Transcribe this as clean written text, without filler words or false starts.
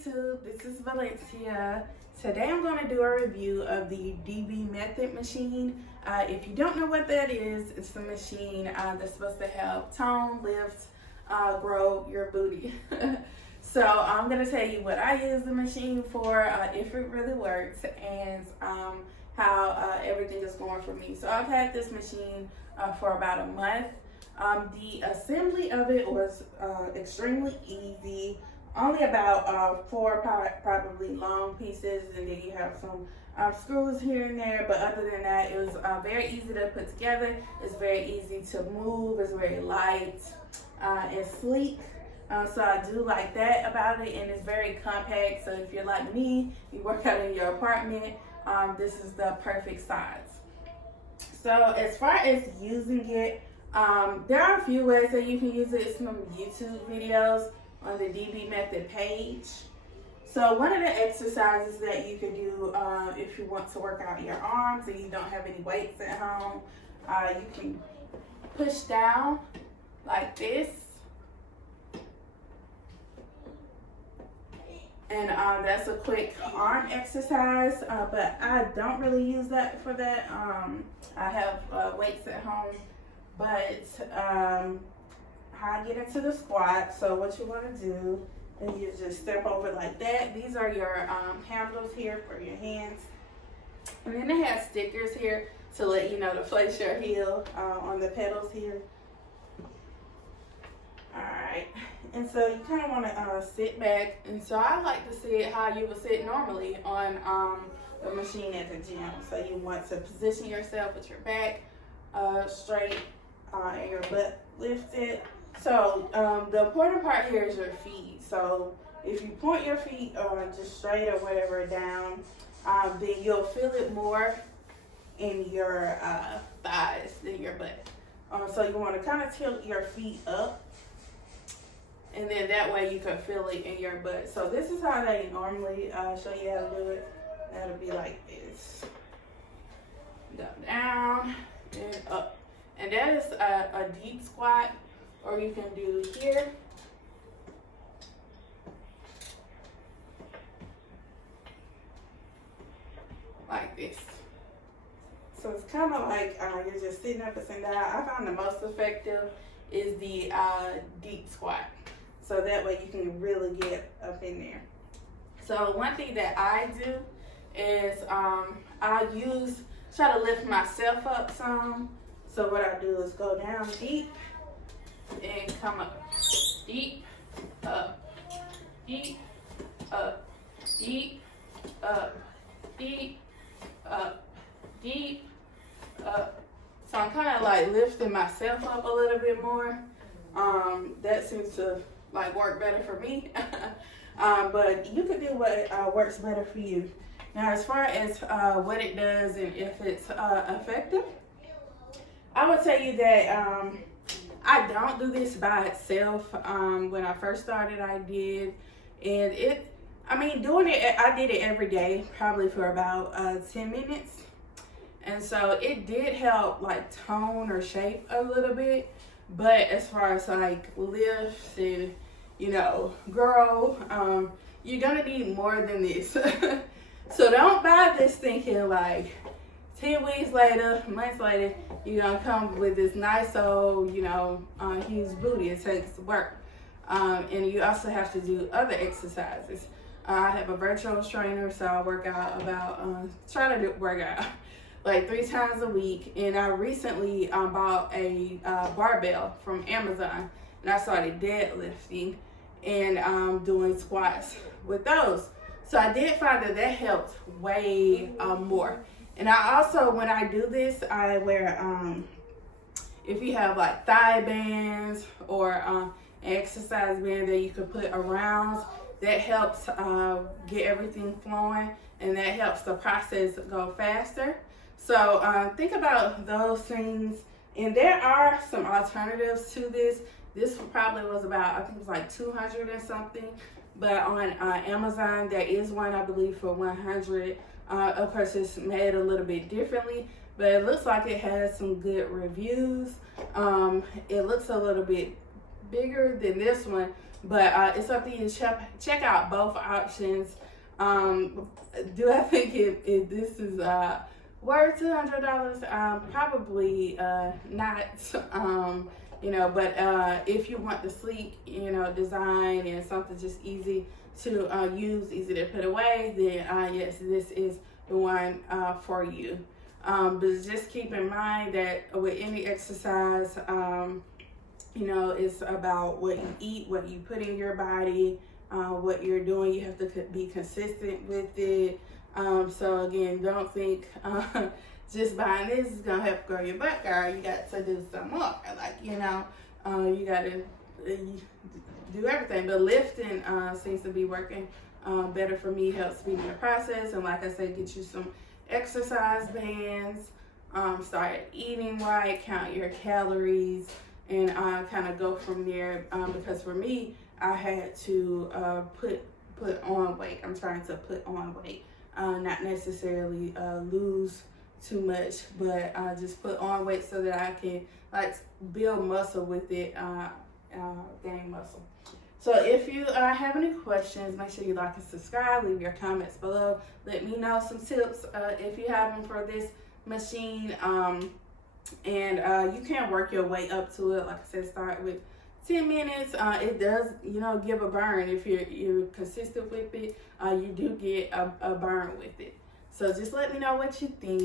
YouTube, this is Valencia. Today I'm going to do a review of the DB Method machine. If you don't know what that is, it's the machine that's supposed to help tone, lift, grow your booty. So I'm going to tell you what I use the machine for, if it really works, and how everything is going for me. So I've had this machine for about a month. The assembly of it was extremely easy. Only about 4 probably long pieces, and then you have some screws here and there, but other than that, it was very easy to put together. It's very easy to move. It's very light and sleek. So I do like that about it, and it's very compact. So if you're like me, you work out in your apartment, this is the perfect size. So as far as using it, there are a few ways that you can use it. It's some YouTube videos on the DB Method page. So one of the exercises that you can do if you want to work out your arms and you don't have any weights at home, you can push down like this. And that's a quick arm exercise, but I don't really use that for that. I have weights at home, but I get into the squat. So what you want to do is you just step over like that. These are your handles here for your hands. And then they have stickers here to let you know to place your heel on the pedals here. Alright, and so you kind of want to sit back. And so I like to sit how you would sit normally on the machine at the gym. So you want to position yourself with your back straight and your butt lifted. So the important part here is your feet. So if you point your feet just straight or whatever down, then you'll feel it more in your thighs than your butt. So you want to kind of tilt your feet up, and then that way you can feel it in your butt. So this is how they normally show you how to do it. That'll be like this. Go down and up. And that is a deep squat. Or you can do here. Like this. So it's kind of like you're just sitting up and sitting down. I found the most effective is the deep squat. So that way you can really get up in there. So one thing that I do is I try to lift myself up some. So what I do is go down deep and come up, deep, up, deep, up, deep, up, deep, up, deep, up. So I'm kind of like lifting myself up a little bit more. That seems to like work better for me. But you can do what works better for you. Now, as far as what it does and if it's effective, I would tell you that I don't do this by itself. When I first started, I did. And doing it, I did it every day, probably for about 10 minutes. And so it did help like tone or shape a little bit. But as far as like lift and, grow, you're gonna need more than this. So don't buy this thinking like 10 weeks later, months later, you're gonna come with this nice old, huge booty. It takes work. And you also have to do other exercises. I have a virtual trainer, so I work out work out like 3 times a week. And I recently bought a barbell from Amazon, and I started deadlifting and doing squats with those. So I did find that helped way more. And I also, when I do this, I wear, if you have like thigh bands or an exercise band that you can put around, that helps get everything flowing, and that helps the process go faster. So think about those things. And there are some alternatives to this. This probably was about, I think it was like 200 and something. But on Amazon, there is one, I believe, for 100. Of course, it's made a little bit differently, but it looks like it has some good reviews. It looks a little bit bigger than this one, But it's up to you. Check out both options. Do I think this is worth $200? Probably not. But if you want the sleek, design and something just easy to use, easy to put away, then yes, this is the one for you. But just keep in mind that with any exercise, it's about what you eat, what you put in your body, what you're doing. You have to be consistent with it. So again, don't think just buying this is gonna help grow your butt, girl. You got to do some more. You got to do everything. But lifting seems to be working better for me. Helps speed the process, and like I said, get you some exercise bands. Start eating right, count your calories, and kind of go from there. Because for me, I had to put on weight. I'm trying to put on weight, not necessarily lose too much, but just put on weight so that I can build muscle with it, gain muscle. So if you have any questions, make sure you like and subscribe. Leave your comments below. Let me know some tips if you have them for this machine. And you can work your way up to it. Like I said, start with 10 minutes. It does, give a burn. If you're consistent with it, you do get a burn with it. So just let me know what you think.